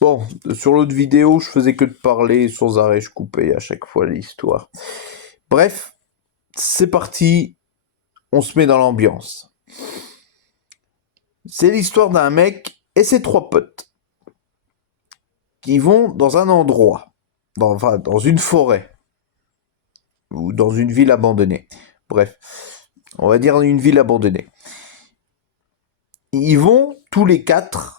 Bon, sur l'autre vidéo, je faisais que de parler sans arrêt, je coupais à chaque fois l'histoire. Bref, c'est parti, on se met dans l'ambiance. C'est l'histoire d'un mec et ses trois potes qui vont dans un endroit, dans une forêt ou dans une ville abandonnée. Bref, on va dire une ville abandonnée. Ils vont tous les quatre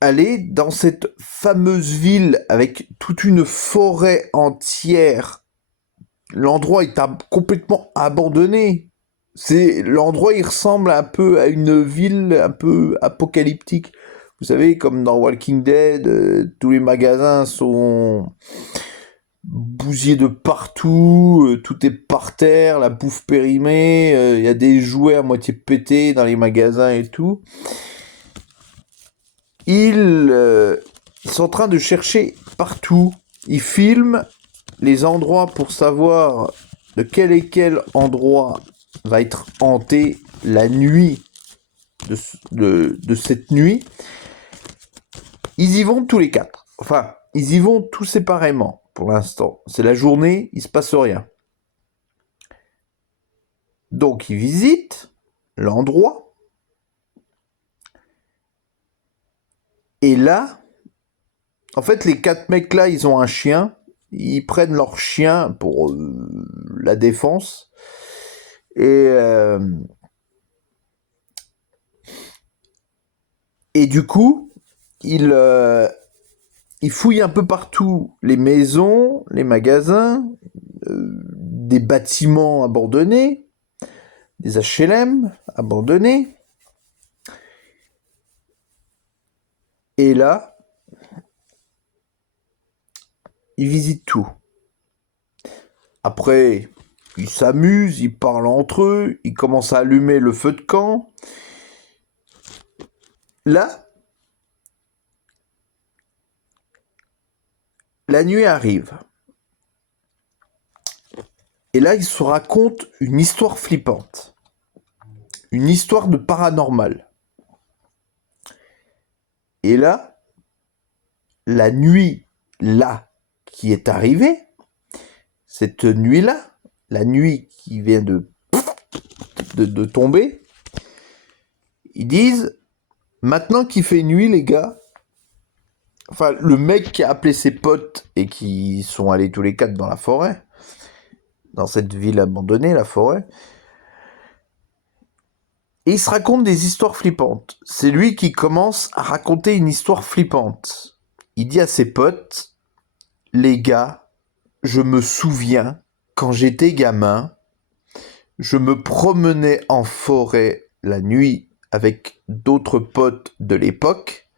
aller dans cette fameuse ville avec toute une forêt entière. L'endroit est complètement abandonné. L'endroit, il ressemble un peu à une ville un peu apocalyptique. Vous savez, comme dans Walking Dead, tous les magasins sont bousillés de partout, tout est par terre, la bouffe périmée, il y a des jouets à moitié pétés dans les magasins et tout. Ils sont en train de chercher partout. Ils filment les endroits pour savoir de quel et quel endroit va être hanté la nuit de cette nuit. Ils y vont tous les quatre. Enfin, ils y vont tous séparément pour l'instant. C'est la journée, il se passe rien. Donc ils visitent l'endroit. Et là, en fait, les quatre mecs là, ils ont un chien. Ils prennent leur chien pour la défense. Et du coup, ils fouillent un peu partout les maisons, les magasins, des bâtiments abandonnés, des HLM abandonnés. Et là, ils visitent tout. Après, ils s'amusent, ils parlent entre eux, ils commencent à allumer le feu de camp. Là, la nuit arrive. Et là, ils se racontent une histoire flippante. Une histoire de paranormal. Et là, la nuit, là, qui est arrivée, cette nuit-là, la nuit qui vient de tomber, ils disent, maintenant qu'il fait nuit, les gars, enfin, le mec qui a appelé ses potes et qui sont allés tous les quatre dans la forêt, dans cette ville abandonnée, la forêt, et il se raconte des histoires flippantes. C'est lui qui commence à raconter une histoire flippante. Il dit à ses potes, les gars, je me souviens, quand j'étais gamin, je me promenais en forêt la nuit avec d'autres potes de l'époque.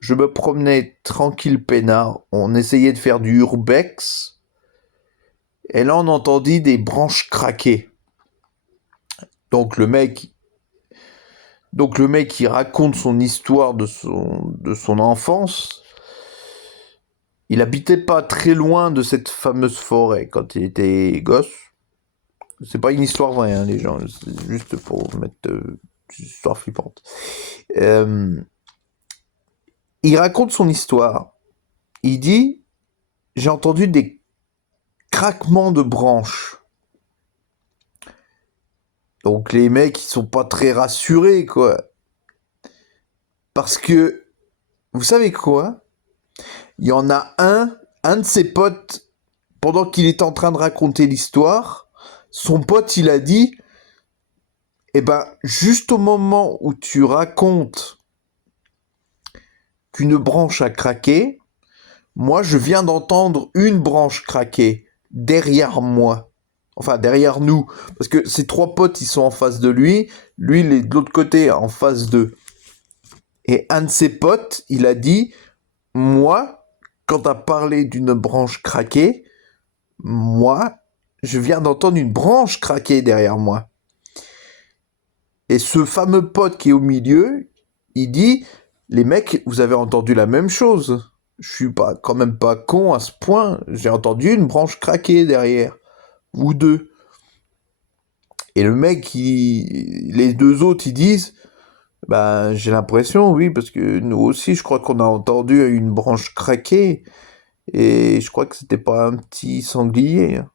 Je me promenais tranquille peinard, on essayait de faire du urbex. Et là, on entendit des branches craquer. Donc le mec, il raconte son histoire de son enfance. Il habitait pas très loin de cette fameuse forêt quand il était gosse. C'est pas une histoire vraie, hein, les gens. C'est juste pour mettre une histoire flippante. Il raconte son histoire. Il dit, j'ai entendu des craquements de branches. Donc les mecs, ils sont pas très rassurés, quoi. Parce que, vous savez quoi? Il y en a un de ses potes, pendant qu'il est en train de raconter l'histoire, son pote, il a dit, eh ben, juste au moment où tu racontes qu'une branche a craqué, moi, je viens d'entendre une branche craquer derrière moi. Enfin, derrière nous. Parce que ces trois potes, ils sont en face de lui. Lui, il est de l'autre côté, en face d'eux. Et un de ses potes, il a dit, moi, quand t'as parlé d'une branche craquée, moi, je viens d'entendre une branche craquer derrière moi. Et ce fameux pote qui est au milieu, il dit, les mecs, vous avez entendu la même chose. Je suis quand même pas con à ce point. J'ai entendu une branche craquer derrière. Vous deux. Et le mec, les deux autres, ils disent, Ben, j'ai l'impression, oui, parce que nous aussi, je crois qu'on a entendu une branche craquer, et je crois que c'était pas un petit sanglier, hein.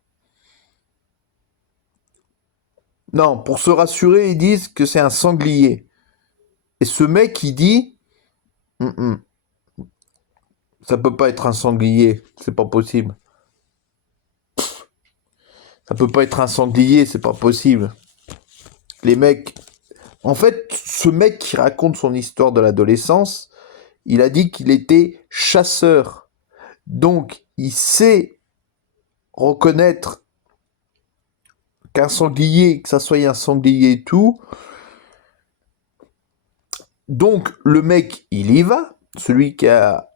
Non, pour se rassurer, ils disent que c'est un sanglier. Et ce mec, il dit, hum, hum, ça peut pas être un sanglier, c'est pas possible. Ça peut pas être un sanglier, c'est pas possible. Les mecs, en fait, ce mec qui raconte son histoire de l'adolescence, il a dit qu'il était chasseur. Donc, il sait reconnaître qu'un sanglier, que ça soit un sanglier et tout. Donc, le mec, il y va. Celui qui a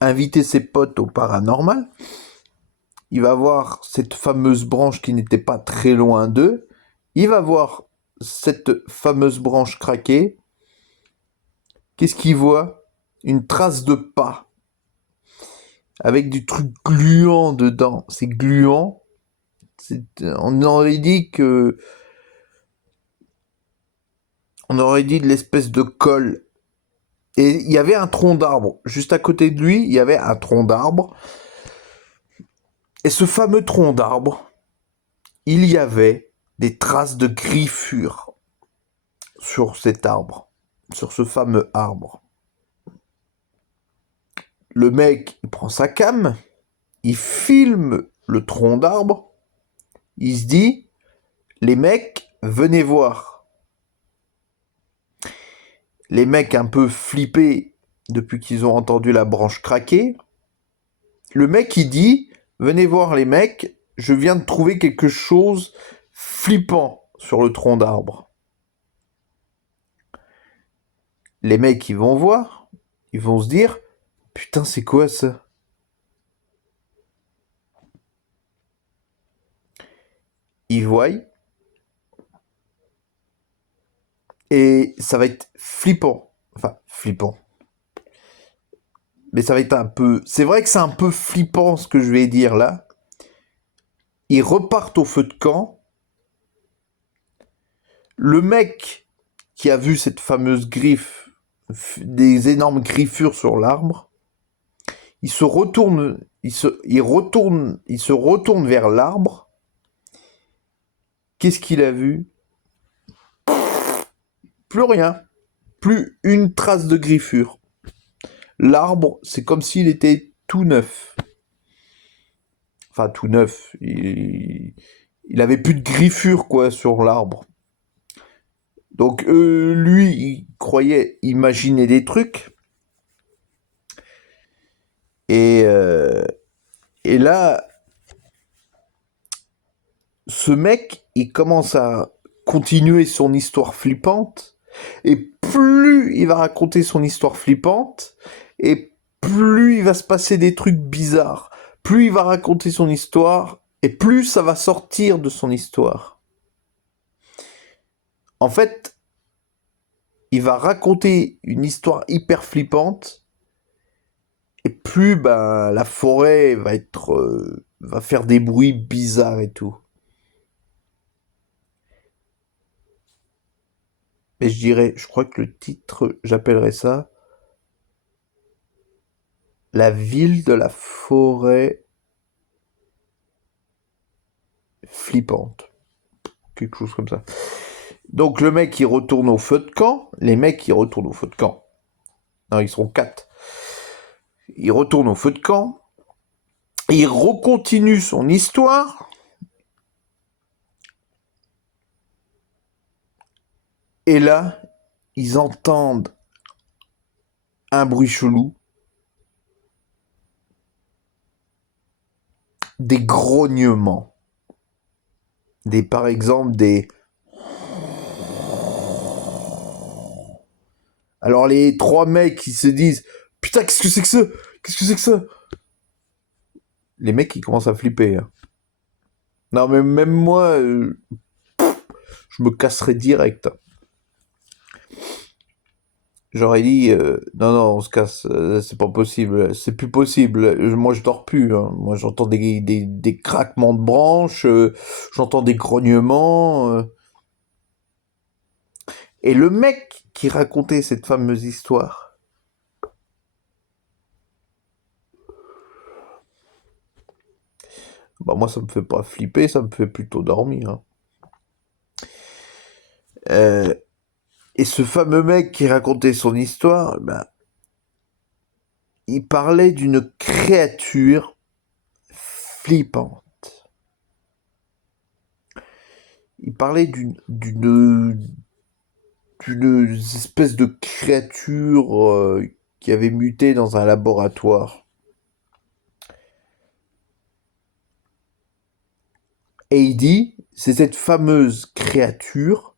invité ses potes au paranormal. Il va voir cette fameuse branche qui n'était pas très loin d'eux. Il va voir cette fameuse branche craquer. Qu'est-ce qu'il voit? Une trace de pas. Avec du truc gluant dedans. C'est gluant. On aurait dit que... On aurait dit de l'espèce de colle. Et il y avait un tronc d'arbre. Juste à côté de lui, il y avait un tronc d'arbre. Et ce fameux tronc d'arbre, il y avait des traces de griffures sur cet arbre. Sur ce fameux arbre. Le mec, il prend sa cam, il filme le tronc d'arbre, il se dit, les mecs, venez voir. Les mecs un peu flippés depuis qu'ils ont entendu la branche craquer. Le mec, il dit, venez voir les mecs, je viens de trouver quelque chose flippant sur le tronc d'arbre. Les mecs, ils vont voir, ils vont se dire, putain, c'est quoi ça? Ils voient, et ça va être flippant. Enfin, flippant. Mais ça va être un peu... C'est vrai que c'est un peu flippant ce que je vais dire là. Ils repartent au feu de camp. Le mec qui a vu cette fameuse griffe, des énormes griffures sur l'arbre, il se retourne, il se retourne vers l'arbre. Qu'est-ce qu'il a vu? Plus rien. Plus une trace de griffure. L'arbre, c'est comme s'il était tout neuf. Enfin, tout neuf. Il avait plus de griffure, quoi, sur l'arbre. Donc, lui, il croyait imaginer des trucs. Et, et là, ce mec, il commence à continuer son histoire flippante. Et plus il va raconter son histoire flippante, et plus il va se passer des trucs bizarres. Plus il va raconter son histoire, et plus ça va sortir de son histoire. En fait, il va raconter une histoire hyper flippante, et plus ben, la forêt va être, va faire des bruits bizarres et tout. Mais je dirais, je crois que le titre, j'appellerais ça La ville de la forêt flippante. Quelque chose comme ça. Donc le mec, il retourne au feu de camp. Les mecs, ils retournent au feu de camp. Non, ils seront 4. Il retourne au feu de camp. Il recontinue son histoire. Et là, ils entendent un bruit chelou. Des grognements. Par exemple, des... Alors les 3 mecs, ils se disent, putain, qu'est-ce que c'est que ça? Qu'est-ce que c'est que ça? Les mecs, ils commencent à flipper, hein. Non, mais même moi, je me casserais direct. J'aurais dit, non, non, on se casse, c'est pas possible, c'est plus possible. Moi, je dors plus, hein. Moi, j'entends des craquements de branches, j'entends des grognements. Et le mec qui racontait cette fameuse histoire, bah moi ça me fait pas flipper, ça me fait plutôt dormir, hein. Euh, et ce fameux mec qui racontait son histoire, bah, il parlait d'une créature flippante. Il parlait d'une espèce de créature qui avait muté dans un laboratoire. Et il dit, c'est cette fameuse créature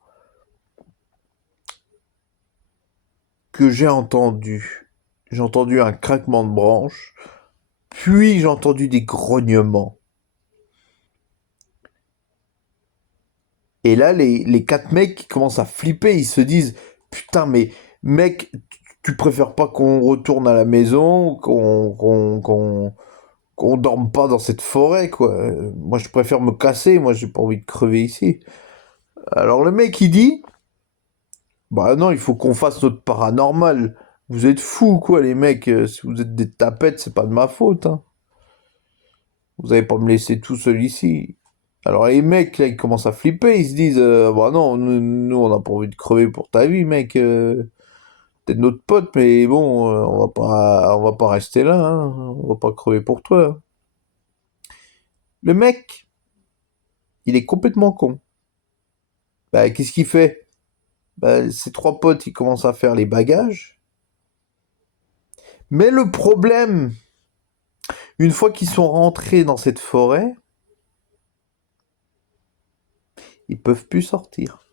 que j'ai entendue. J'ai entendu un craquement de branches, puis j'ai entendu des grognements. Et là, les quatre mecs qui commencent à flipper, ils se disent, putain, mais mec, tu préfères pas qu'on retourne à la maison, qu'on dorme pas dans cette forêt, quoi. Moi, je préfère me casser, moi, j'ai pas envie de crever ici. Alors le mec, il dit, bah non, il faut qu'on fasse notre paranormal. Vous êtes fous, quoi, les mecs. Si vous êtes des tapettes, c'est pas de ma faute, hein. Vous allez pas me laisser tout seul ici. Alors les mecs, là, ils commencent à flipper. Ils se disent, bah non, nous, on n'a pas envie de crever pour ta vie, mec. T'es notre pote, mais bon, on va pas rester là, hein. On va pas crever pour toi, hein. Le mec, il est complètement con. Bah, qu'est-ce qu'il fait? Bah, ses trois potes, ils commencent à faire les bagages. Mais le problème, une fois qu'ils sont rentrés dans cette forêt, ils peuvent plus sortir.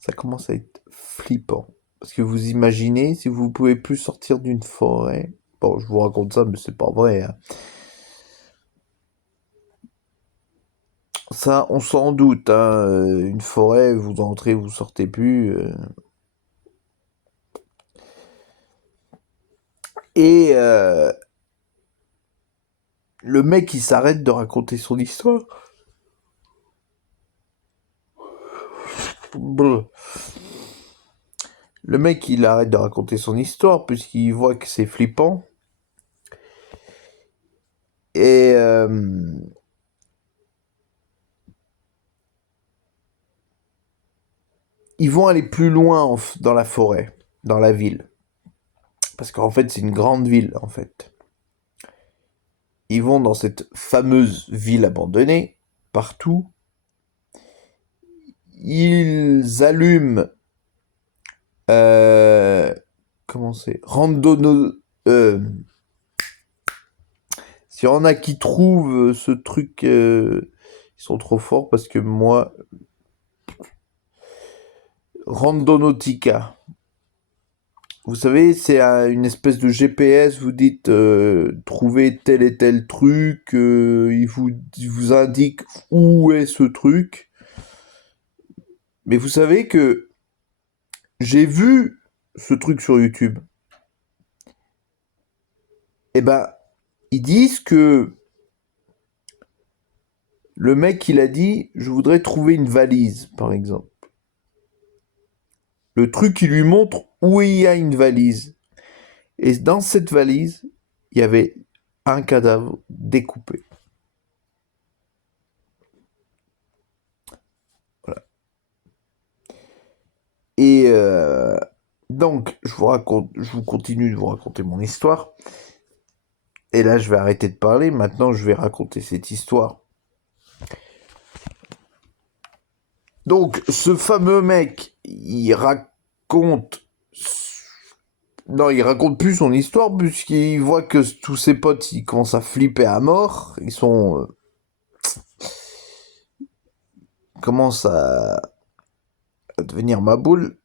Ça commence à être flippant. Parce que vous imaginez, si vous pouvez plus sortir d'une forêt. Bon, je vous raconte ça, mais c'est pas vrai, hein. Ça, on s'en doute, hein. Une forêt, vous entrez, vous sortez plus. Et le mec, il s'arrête de raconter son histoire. Brr. Le mec, il arrête de raconter son histoire puisqu'il voit que c'est flippant. Et ils vont aller plus loin dans la forêt, dans la ville. Parce qu'en fait, c'est une grande ville, en fait. Ils vont dans cette fameuse ville abandonnée, partout. Ils allument... comment c'est? Euh, S'il y en a qui trouvent ce truc, ils sont trop forts parce que moi... Randonautica. Vous savez, c'est une espèce de GPS, vous dites trouvez tel et tel truc, il vous indique où est ce truc. Mais vous savez que j'ai vu ce truc sur YouTube. Eh ben, ils disent que le mec, il a dit, je voudrais trouver une valise, par exemple. Le truc, il lui montre où il y a une valise. Et dans cette valise, il y avait un cadavre découpé. Voilà. Et donc, je vous continue de vous raconter mon histoire. Et là, je vais arrêter de parler. Maintenant, je vais raconter cette histoire. Donc, ce fameux mec, il raconte... Non, il raconte plus son histoire, puisqu'il voit que tous ses potes, ils commencent à flipper à mort. Ils sont... commencent à devenir ma boule.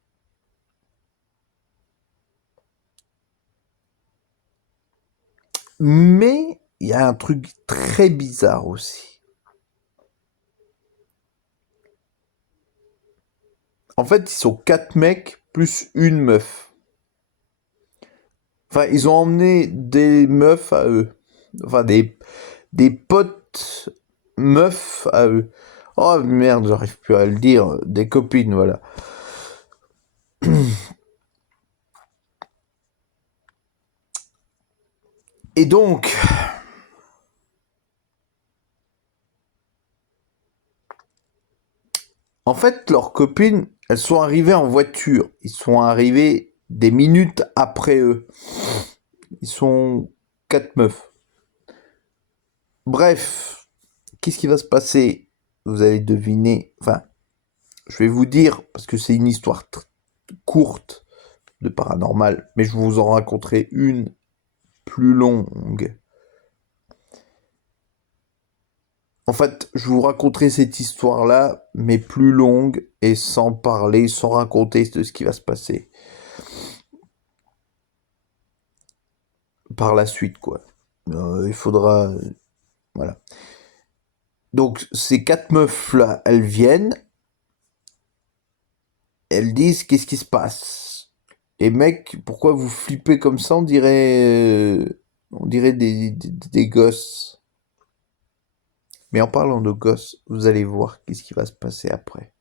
Mais, il y a un truc très bizarre aussi. En fait, ils sont 4 mecs plus une meuf. Enfin, ils ont emmené des meufs à eux. Enfin, des potes meufs à eux. Oh merde, j'arrive plus à le dire. Des copines, voilà. Et donc, en fait, leurs copines, elles sont arrivées en voiture. Ils sont arrivés des minutes après eux. Ils sont 4 meufs. Bref, qu'est-ce qui va se passer? Vous allez deviner. Enfin, je vais vous dire, parce que c'est une histoire courte de paranormal, mais je vous en raconterai une plus longue. En fait, je vous raconterai cette histoire-là, mais plus longue et sans parler, sans raconter de ce qui va se passer par la suite, quoi. Il faudra, voilà. Donc ces 4 meufs-là, elles viennent, elles disent qu'est-ce qui se passe. Les mecs, pourquoi vous flippez comme ça? On dirait des gosses. Mais en parlant de gosses, vous allez voir qu'est-ce qui va se passer après.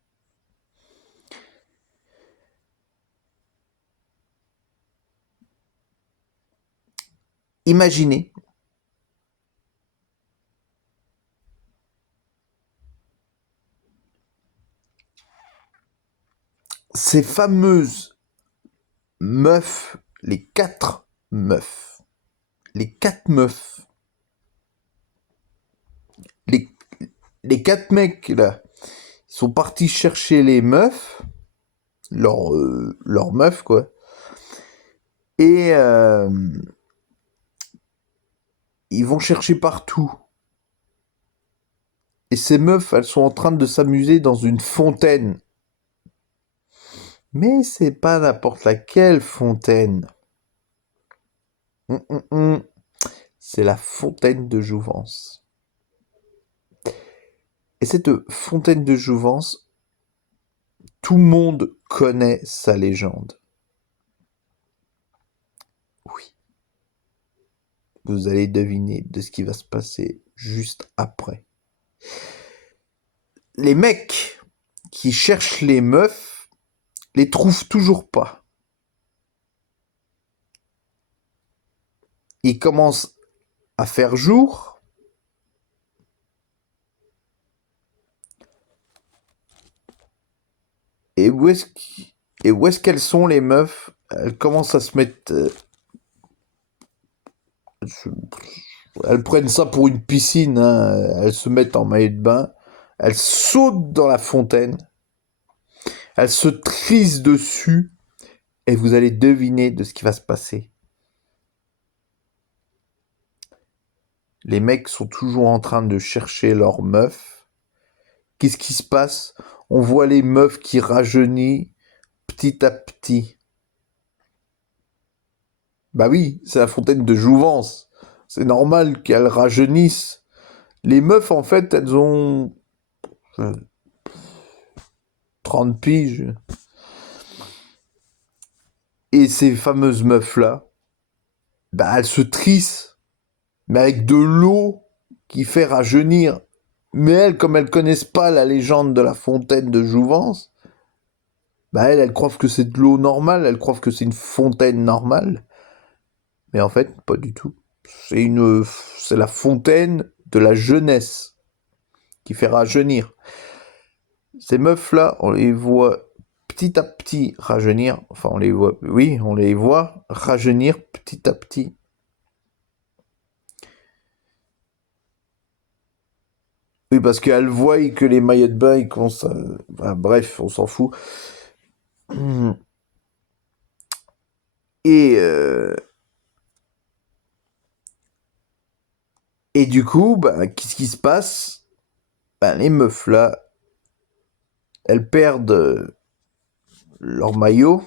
Imaginez ces fameuses meufs, les 4 meufs, les 4 meufs, les, les 4 mecs là, ils sont partis chercher les meufs, leurs meufs quoi, et ils vont chercher partout. Et ces meufs, elles sont en train de s'amuser dans une fontaine. Mais c'est pas n'importe laquelle fontaine. Hum, hum, hum. C'est la fontaine de Jouvence. Et cette fontaine de Jouvence, tout le monde connaît sa légende. Oui. Vous allez deviner de ce qui va se passer juste après. Les mecs qui cherchent les meufs les trouvent toujours pas. Ils commencent à faire jour. Et où est-ce qu'elles sont les meufs? Elles commencent à se mettre. Elles prennent ça pour une piscine. Hein. Elles se mettent en maillot de bain. Elles sautent dans la fontaine. Elles se trissent dessus. Et vous allez deviner de ce qui va se passer. Les mecs sont toujours en train de chercher leur meuf. Qu'est-ce qui se passe? On voit les meufs qui rajeunissent petit à petit. Bah oui, c'est la fontaine de Jouvence. C'est normal qu'elles rajeunissent. Les meufs, en fait, elles ont 30 piges. Et ces fameuses meufs-là, bah, elles se trissent, mais avec de l'eau qui fait rajeunir. Mais elles, comme elles connaissent pas la légende de la fontaine de Jouvence, bah elles croient que c'est de l'eau normale, elles croient que c'est une fontaine normale. Mais en fait, pas du tout. C'est la fontaine de la jeunesse qui fait rajeunir. Ces meufs-là, on les voit petit à petit rajeunir. Enfin, on les voit rajeunir petit à petit. Oui, parce qu'elles voient que les maillots de bain, ils commencent à... Enfin, bref, on s'en fout. Et, euh, et du coup, bah, qu'est-ce qui se passe? Bah, les meufs là, elles perdent leur maillot.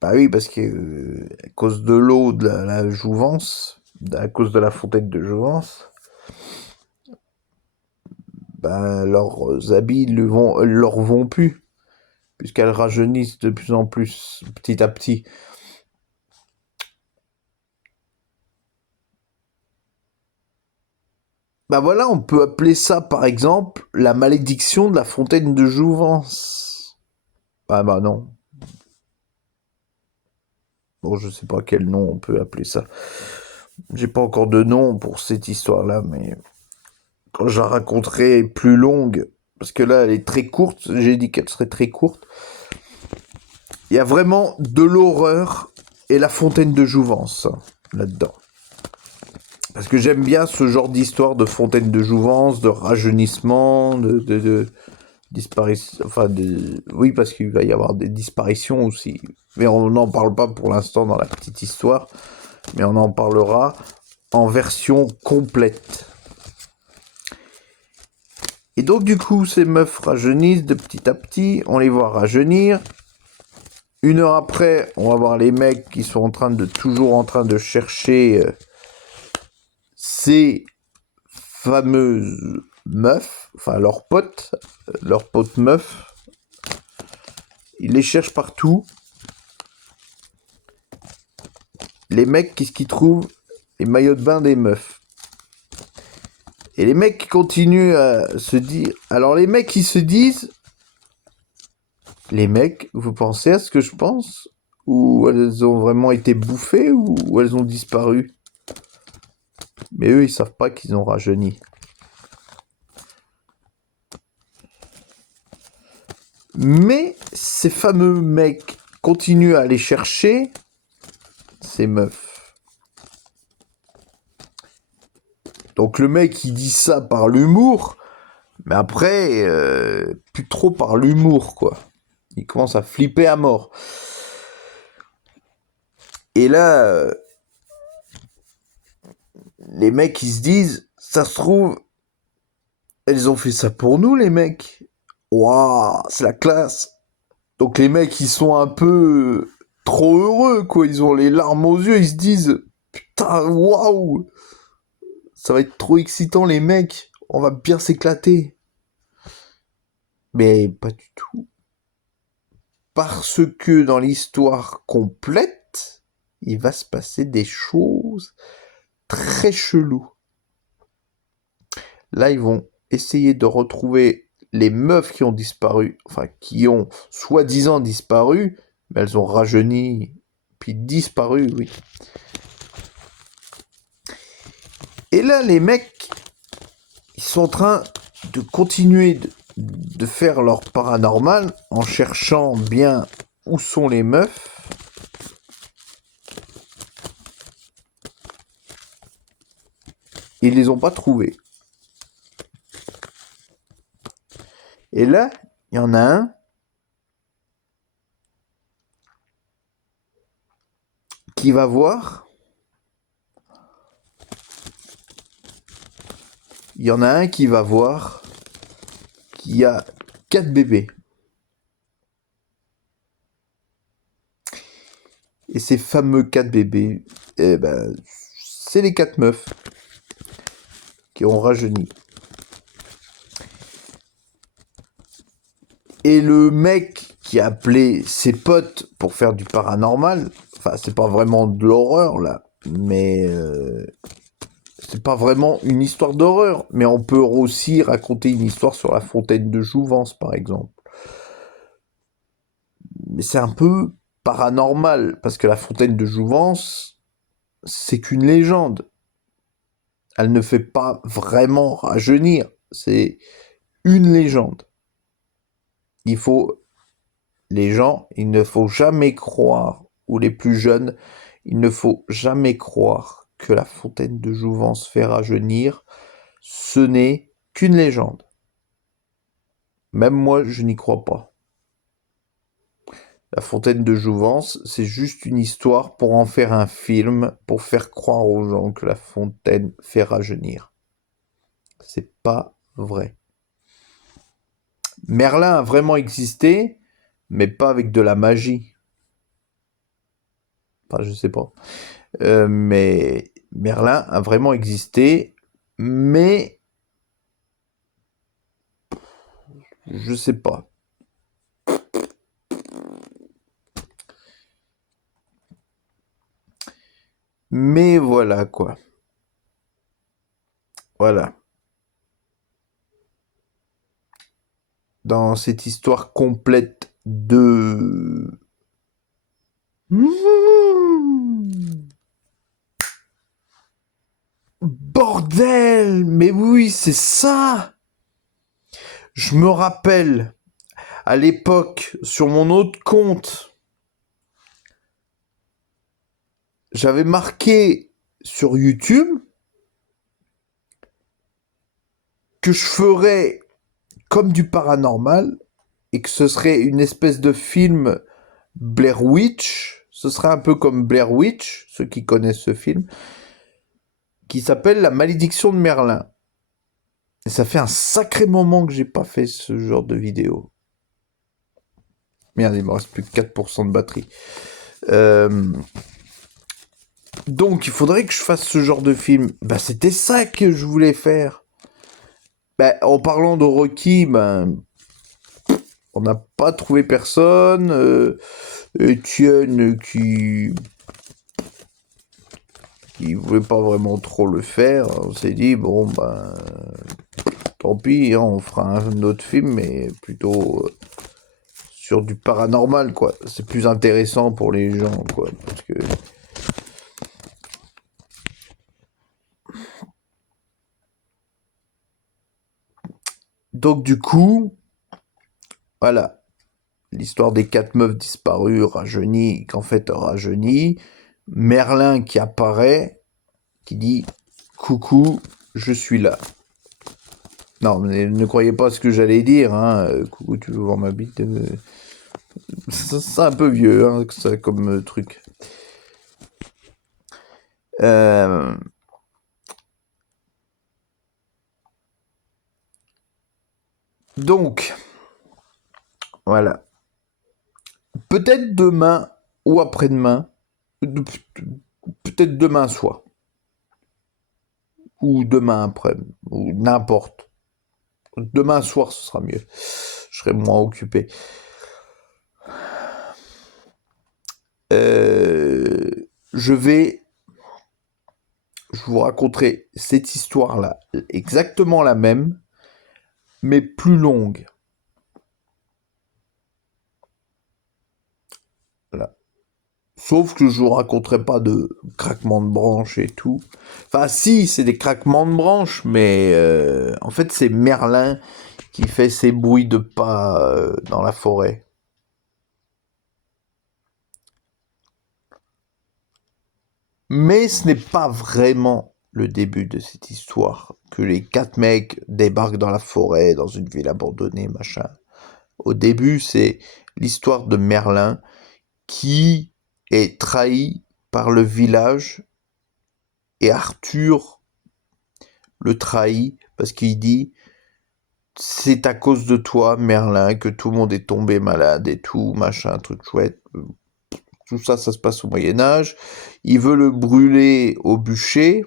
Bah oui, parce que à cause de l'eau de la Jouvence, à cause de la fontaine de Jouvence, bah, leurs habits leur vont plus, puisqu'elles rajeunissent de plus en plus, petit à petit. Bah voilà, on peut appeler ça par exemple la malédiction de la fontaine de Jouvence. Ah bah non. Bon, je sais pas quel nom on peut appeler ça. J'ai pas encore de nom pour cette histoire-là, mais quand je la raconterai plus longue, parce que là elle est très courte, j'ai dit qu'elle serait très courte. Il y a vraiment de l'horreur et la fontaine de Jouvence là-dedans. Parce que j'aime bien ce genre d'histoire de fontaine de Jouvence, de rajeunissement, de disparition. Enfin, oui, parce qu'il va y avoir des disparitions aussi. Mais on n'en parle pas pour l'instant dans la petite histoire. Mais on en parlera en version complète. Et donc, du coup, ces meufs rajeunissent de petit à petit. On les voit rajeunir. 1 heure après, on va voir les mecs qui sont toujours en train de chercher ces fameuses meufs, enfin leurs potes meufs. Ils les cherchent partout. Les mecs, qu'est-ce qu'ils trouvent? Les maillots de bain des meufs. Et les mecs continuent à se dire... Alors les mecs, ils se disent... Les mecs, vous pensez à ce que je pense? Ou elles ont vraiment été bouffées ou elles ont disparu? Mais eux, ils savent pas qu'ils ont rajeuni. Mais ces fameux mecs continuent à aller chercher ces meufs. Donc le mec, il dit ça par l'humour, mais après, plus trop par l'humour, quoi. Il commence à flipper à mort. Et là, les mecs, ils se disent, ça se trouve, elles ont fait ça pour nous, les mecs. Waouh, c'est la classe. Donc les mecs, ils sont un peu trop heureux, quoi. Ils ont les larmes aux yeux, ils se disent, putain, waouh, ça va être trop excitant, les mecs. On va bien s'éclater. Mais pas du tout. Parce que dans l'histoire complète, il va se passer des choses très cheloues. Là, ils vont essayer de retrouver les meufs qui ont disparu, enfin qui ont soi-disant disparu, mais elles ont rajeuni, puis disparu, oui. Et là, les mecs, ils sont en train de continuer de faire leur paranormal en cherchant bien où sont les meufs. Ils les ont pas trouvées. Et là, il y en a un qui va voir. Il y en a un qui va voir qu'il y a 4 bébés. Et ces fameux 4 bébés, eh ben, c'est les 4 meufs qui ont rajeuni. Et le mec qui a appelé ses potes pour faire du paranormal, enfin c'est pas vraiment de l'horreur là, mais c'est pas vraiment une histoire d'horreur, mais on peut aussi raconter une histoire sur la fontaine de Jouvence par exemple. Mais c'est un peu paranormal, parce que la fontaine de Jouvence, c'est qu'une légende. Elle ne fait pas vraiment rajeunir, c'est une légende. Il faut, les gens, il ne faut jamais croire, ou les plus jeunes, il ne faut jamais croire que la fontaine de Jouvence fait rajeunir. Ce n'est qu'une légende. Même moi, je n'y crois pas. La fontaine de Jouvence, c'est juste une histoire pour en faire un film, pour faire croire aux gens que la fontaine fait rajeunir. C'est pas vrai. Merlin a vraiment existé, mais pas avec de la magie. Enfin, je sais pas. Mais Merlin a vraiment existé, mais je sais pas. Mais voilà quoi. Voilà. dans cette histoire complète de... Bordel, mais oui, c'est ça. Je me rappelle, à l'époque, sur mon autre compte, j'avais marqué sur YouTube que je ferais comme du paranormal et que ce serait une espèce de film Blair Witch. Ce serait un peu comme Blair Witch, ceux qui connaissent ce film, qui s'appelle La malédiction de Merlin. Et ça fait un sacré moment que j'ai pas fait ce genre de vidéo. Merde, il me reste plus que 4% de batterie. Donc, il faudrait que je fasse ce genre de film. Bah, c'était ça que je voulais faire. Bah, en parlant de Rocky, on n'a pas trouvé personne. Étienne qui voulait pas vraiment trop le faire. On s'est dit, bon, tant pis, hein, on fera un autre film, mais plutôt sur du paranormal, quoi. C'est plus intéressant pour les gens, quoi. Parce que... Donc, du coup, voilà. L'histoire des 4 meufs disparues, rajeunies, qu'en fait rajeunies. Merlin qui apparaît, qui dit « Coucou, je suis là ». Non, mais ne croyez pas ce que j'allais dire, hein. Coucou, tu veux voir ma bite C'est un peu vieux, hein, ça, comme truc. Donc, voilà. Peut-être demain ou après-demain, peut-être demain soir, ou demain après, ou n'importe. Demain soir, ce sera mieux. Je serai moins occupé. Je vous raconterai cette histoire-là, exactement la même, mais plus longue. Voilà. Sauf que je vous raconterai pas de craquements de branches et tout. Enfin, si, c'est des craquements de branches, mais en fait, c'est Merlin qui fait ses bruits de pas dans la forêt. Mais ce n'est pas vraiment le début de cette histoire, que les 4 mecs débarquent dans la forêt, dans une ville abandonnée, machin. Au début, c'est l'histoire de Merlin qui est trahi par le village et Arthur le trahit parce qu'il dit c'est à cause de toi, Merlin, que tout le monde est tombé malade et tout, machin, truc chouette. Tout ça, ça se passe au Moyen-Âge. Il veut le brûler au bûcher.